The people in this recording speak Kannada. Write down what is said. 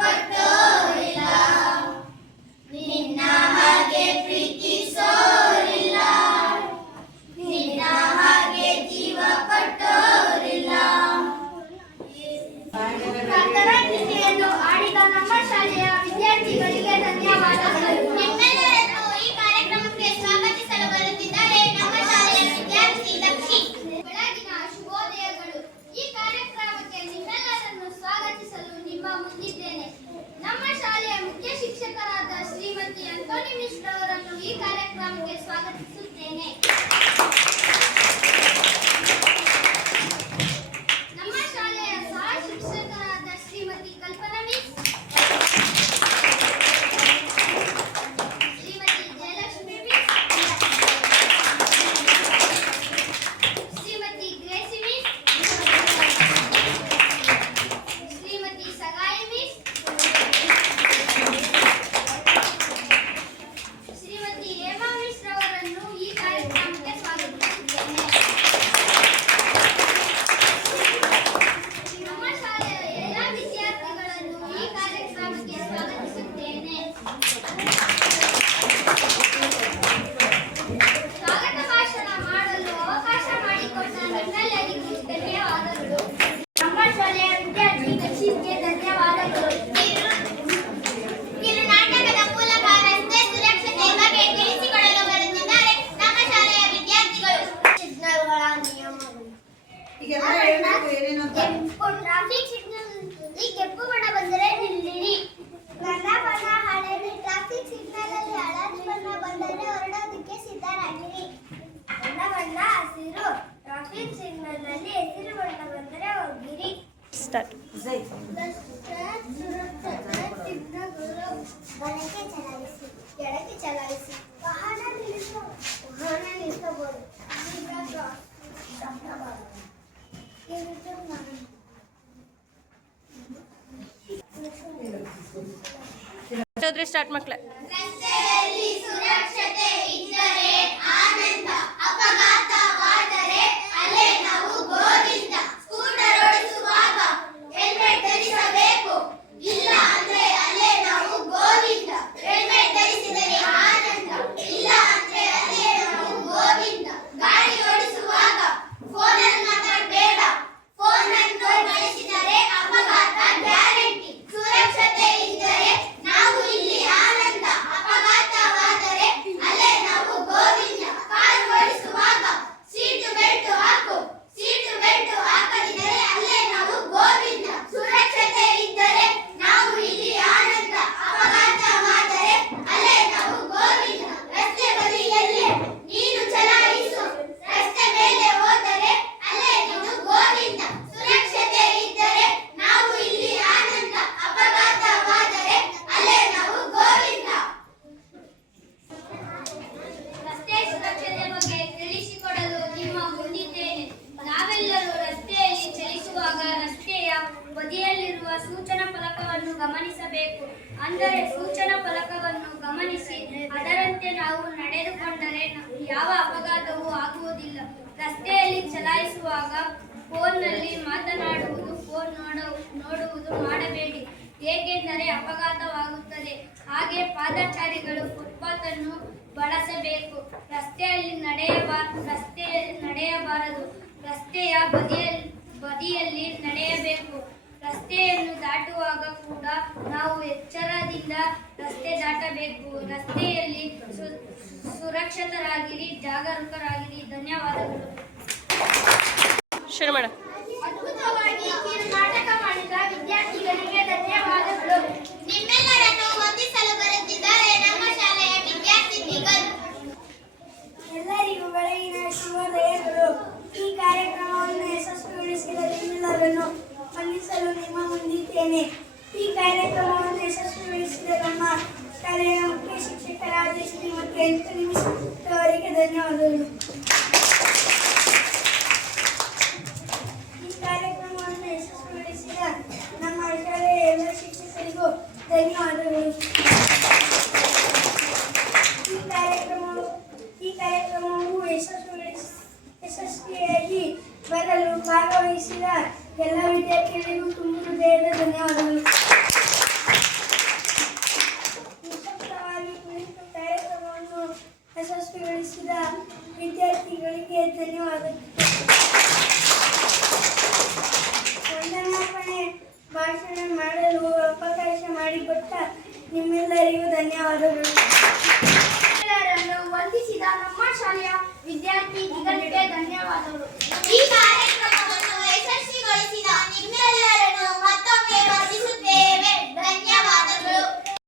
ಪಟ್ಟೋರಿಲ್ಲ, ನಿನ್ನ ಹಾಗೆ ಪ್ರೀತಿಸೋರಿಲ್ಲ, ನಿನ್ನ ಹಾಗೆ ಜೀವ ಪಟ್ಟೋರಿಲ್ಲ. ಪ್ರಾರ್ಥನಾಗೀತೆಯನ್ನು ಆಡಿದ ನಮ್ಮ ಶಾಲೆಯ ವಿದ್ಯಾರ್ಥಿಗಳಿಗೆ ಧನ್ಯವಾದಗಳು. ನಿಮ್ಮೆಲ್ಲರನ್ನು ಈ ಕಾರ್ಯಕ್ರಮಕ್ಕೆ ಸ್ವಾಗತಿಸಲು ಬರುತ್ತಿದ್ದಾರೆ ನಮ್ಮ ಶಾಲೆಯ ವಿದ್ಯಾರ್ಥಿ ಲಕ್ಷಿ. ಬೆಳಗಿನ ಶುಭೋದಯಗಳು. ಈ ಕಾರ್ಯಕ್ರಮಕ್ಕೆ ನಿಮ್ಮೆಲ್ಲರನ್ನು ಸ್ವಾಗತಿಸಲು ನಿಮ್ಮ ಮುಂದಿದ್ದೇನೆ. ನಮ್ಮ ಶಾಲೆಯ ಮುಖ್ಯ ಶಿಕ್ಷಕರಾದ ಶ್ರೀಮತಿ ಅಂತೋನಿ ಮಿಶ್ರ ಅವರನ್ನು ಈ ಕಾರ್ಯಕ್ರಮಕ್ಕೆ ಸ್ವಾಗತಿಸುತ್ತೇನೆ. ನಮ್ಮ ಶಾಲೆಯ ಸಹ ಶಿಕ್ಷಕರಾದ Shrimati Kalpana miss, Shrimati Jayalakshmi miss, Shrimati Gracy miss, Shrimati Sagayi miss, Shrimati Hema miss ರವರನ್ನು ಈ ಕಾರ್ಯಕ್ರಮಕ್ಕೆ ಸ್ವಾಗತಿಸುತ್ತೇನೆ. ನಮ್ಮ ಶಾಲೆಯ ಎಲ್ಲ ವಿದ್ಯಾರ್ಥಿಗಳನ್ನು ಈ ಕಾರ್ಯಕ್ರಮಕ್ಕೆ ಸ್ವಾಗತಿಸುತ್ತೇನೆ. ಸ್ವಾಗತ ಭಾಷಣ ಮಾಡಲು ಅವಕಾಶ ಮಾಡಿಕೊಟ್ಟ ನಿಮ್ಮೆಲ್ಲರಿಗೂ ಧನ್ಯವಾದಗಳು. ನಮ್ಮ ಶಾಲೆಯ ವಿದ್ಯಾರ್ಥಿ ದಕ್ಷಿಣ್ಗೆ ಧನ್ಯವಾದಗಳು. ಕಿರುನಾಟಕದ ಮೂಲಕ ರಸ್ತೆ ಸುರಕ್ಷತೆ ಬಗ್ಗೆ ತಿಳಿಸಿಕೊಡಲು ಬರುತ್ತಿದ್ದಾರೆ ನಮ್ಮ ಶಾಲೆಯ ವಿದ್ಯಾರ್ಥಿಗಳು. ಸಿಗ್ನಲ್ಗಳ ನಿಯಮಗಳು. ಟ್ರಾಫಿಕ್ ಸಿಗ್ನಲ್ ಈ ಕೆಂಪು ಬಣ್ಣ ಬಂದರೆ ನಿಲ್ಲಿರಿ. ನನ್ನ ಬಣ್ಣ ಹಳದಿ. ಟ್ರಾಫಿಕ್ ಸಿಗ್ನಲ್ ಅಲ್ಲಿ ಹಳದಿ ಬಣ್ಣ ಬಂದರೆ ಹೊರಡೋದಕ್ಕೆ ಸಿದ್ಧರಾಗಿರಿ. ನನ್ನ ಬಣ್ಣ ಹಸಿರು. ಟ್ರಾಫಿಕ್ ಸಿಗ್ನಲ್ ನಲ್ಲಿ ಹಸಿರು ಬಣ್ಣ ಬಂದರೆ ಹೋಗಿರಿ. ಬಲಕ್ಕೆ ಚಲಾಯಿಸಿ, ಎಡಕ್ಕೆ ಚಲಾಯಿಸಿ. ವಾಹನ ನಿಲ್ಲಿಸಬಹುದು. ಸ್ಟಾರ್ಟ್ ಮಕ್ಕಳೇ. ರಸ್ತೆಯಲ್ಲಿ ಸುರಕ್ಷತೆ ಇದ್ದರೆ ಆನಂದ, ಅಪಘಾತವಾದರೆ ಅಲ್ಲೇ ನಾವು ಗೋವಿಂದ. ಸ್ಕೂಟರ್ ಓಡಿಸುವಾಗ ಹೆಲ್ಮೆಟ್ ಧರಿಸಬೇಕು, ಇಲ್ಲ ಅಂದ್ರೆ ಅಲ್ಲೇ ನಾವು ಗೋವಿಂದ. ಹೆಲ್ಮೆಟ್ ಧರಿಸಿದರೆ ಆನಂದ, ಇಲ್ಲ ಅಂದ್ರೆ ಅಲ್ಲೇ ನಾವು ಗೋವಿಂದ. ಗಾಡಿ ಓಡಿಸುವಾಗ ಫೋನಲ್ಲಿ ಮಾತಾಡಬೇಡ, ಫೋನ್ ಅನ್ನು ಬಳಸಿದರೆ ಅಪಘಾತ ಗ್ಯಾರಂಟಿ. ಸುರಕ್ಷತೆ ಇದ್ದರೆ ನಾವು ಇಲ್ಲಿ ಆನಂದ, ಅಪಘಾತವಾದರೆ ಅಲ್ಲೇ ನಾವು ಗೋವಿಂದ. ಕಾರು ಓಡಿಸುವಾಗ ಸೀಟು ಬೆಲ್ಟ್ ಹಾಕು, ಸೀಟು ಬೆಲ್ಟ್ ಹಾಕದಿದ್ದರೆ ಅಲ್ಲೇ ನಾವು ಗೋವಿಂದ. ಸುರಕ್ಷತೆ ಇದ್ದರೆ ನಾವು ಇಲ್ಲಿ ಆನಂದ, ಅಪಘಾತವಾದರೆ ಅಲ್ಲೇ ನಾವು ಗೋವಿಂದ. ರಸ್ತೆ ಬದಿಯಲ್ಲಿ ನೀನು ಚಲಾಯಿಸು, ರಸ್ತೆ ಮೇಲೆ ಹೋದರೆ ಅಲ್ಲೇ ನೀನು ಗೋವಿಂದ. ಸುರಕ್ಷತೆ ಇದ್ದರೆ ನಾವು ಇಲ್ಲಿ ಆನಂದ, ಅಪಘಾತವಾದರೆ ಅಲ್ಲೇ ನಾವು ಗೋವಿಂದ. ರಸ್ತೆ ಸುರಕ್ಷತೆ ಬಗ್ಗೆ ತಿಳಿಸಿಕೊಡಲು ನಿಮ್ಮ ಮುಂದಿದ್ದೇನೆ. ನಾವೆಲ್ಲರೂ ರಸ್ತೆಯಲ್ಲಿ ಚಲಿಸುವಾಗ ರಸ್ತೆಯ ಬದಿಯಲ್ಲಿರುವ ಸೂಚನಾ ಫಲಕವನ್ನು ಗಮನಿಸಬೇಕು. ಅಂದರೆ ಸೂಚನಾ ಫಲಕವನ್ನು ಗಮನಿಸಿ ಅದರಂತೆ ನಾವು ನಡೆದುಕೊಂಡರೆ ಯಾವ ಅಪಘಾತವೂ ಆಗುವುದಿಲ್ಲ. ರಸ್ತೆಯಲ್ಲಿ ಚಲಾಯಿಸುವಾಗ ಫೋನ್ನಲ್ಲಿ ಮಾತನಾಡುವುದು, ಫೋನ್ ನೋಡುವುದು ಮಾಡಬೇಡಿ, ಏಕೆಂದರೆ ಅಪಘಾತವಾಗುತ್ತದೆ. ಹಾಗೆ ಪಾದಚಾರಿಗಳು ಫುಟ್ಪಾತ್ ಅನ್ನು ಬಳಸಬೇಕು. ರಸ್ತೆಯಲ್ಲಿ ನಡೆಯಬಾರದು. ರಸ್ತೆಯ ಬದಿಯಲ್ಲಿ ನಡೆಯಬೇಕು. ರಸ್ತೆಯನ್ನು ದಾಟುವಾಗ ಕೂಡ ನಾವು ಎಚ್ಚರದಿಂದ ರಸ್ತೆ ದಾಟಬೇಕು. ರಸ್ತೆಯಲ್ಲಿ ಸುರಕ್ಷಿತರಾಗಿರಿ, ಜಾಗರೂಕರಾಗಿರಿ. ಧನ್ಯವಾದಗಳು. ಶುರು ಮಾಡ. ಅದ್ಭುತವಾಗಿ ಕಿರುನಾಟಕ ಮಾಡಿದ ವಿದ್ಯಾರ್ಥಿಗಳಿಗೆ ಧನ್ಯವಾದಗಳು. ನಿಮ್ಮೆಲ್ಲರನ್ನು ವಂದಿಸಲು ಬರುತ್ತಿದ್ದಾರೆ ನಮ್ಮ ಶಾಲೆಯ ವಿದ್ಯಾರ್ಥಿನಿಗಳು. ಎಲ್ಲರಿಗೂ ಬೆಳಗಿನ ಶುಭೋದಯಗಳು. ಈ ಕಾರ್ಯಕ್ರಮವನ್ನು ಯಶಸ್ವಿಗೊಳಿಸಿದ ನಿಮ್ಮೆಲ್ಲರನ್ನು ವಂದಿಸಲು ನಿಮ್ಮ ಮುಂದಿದ್ದೇನೆ. ಈ ಕಾರ್ಯಕ್ರಮವನ್ನು ಯಶಸ್ವಿಗೊಳಿಸಿದ ನಮ್ಮ ಶಾಲೆಯ ಮುಖ್ಯ ಶಿಕ್ಷಕರಾದ ಶ್ರೀಮತಿ ಅಂತೋನಿ ಮಿಸ್ ಅವರಿಗೆ ಧನ್ಯವಾದಗಳು. ಈ ಕಾರ್ಯಕ್ರಮವನ್ನು ಯಶಸ್ವಿಗೊಳಿಸಿದ ನಮ್ಮ ಶಾಲೆಯ ಎಲ್ಲ ಶಿಕ್ಷಕರಿಗೂ ಧನ್ಯವಾದಗಳು. ಈ ಕಾರ್ಯಕ್ರಮವು ಯಶಸ್ವಿಯಾಗಿ ಬರಲು ಭಾಗವಹಿಸಿದ ಎಲ್ಲ ವಿದ್ಯಾರ್ಥಿಗಳಿಗೂ ತುಂಬ ಹೃದಯದ ಧನ್ಯವಾದಗಳು. ವಿದ್ಯಾರ್ಥಿಗಳಿಗೆ ಧನ್ಯವಾದಗಳು. ವಂದನಾರ್ಪಣೆ ಭಾಷಣ ಮಾಡಲು ಅವಕಾಶ ಮಾಡಿಕೊಟ್ಟ ನಿಮ್ಮೆಲ್ಲರಿಗೂ ಧನ್ಯವಾದಗಳು. ಎಲ್ಲರನ್ನು ವಂದಿಸಿದ ನಮ್ಮ ಶಾಲೆಯ ವಿದ್ಯಾರ್ಥಿಗಳಿಗೆ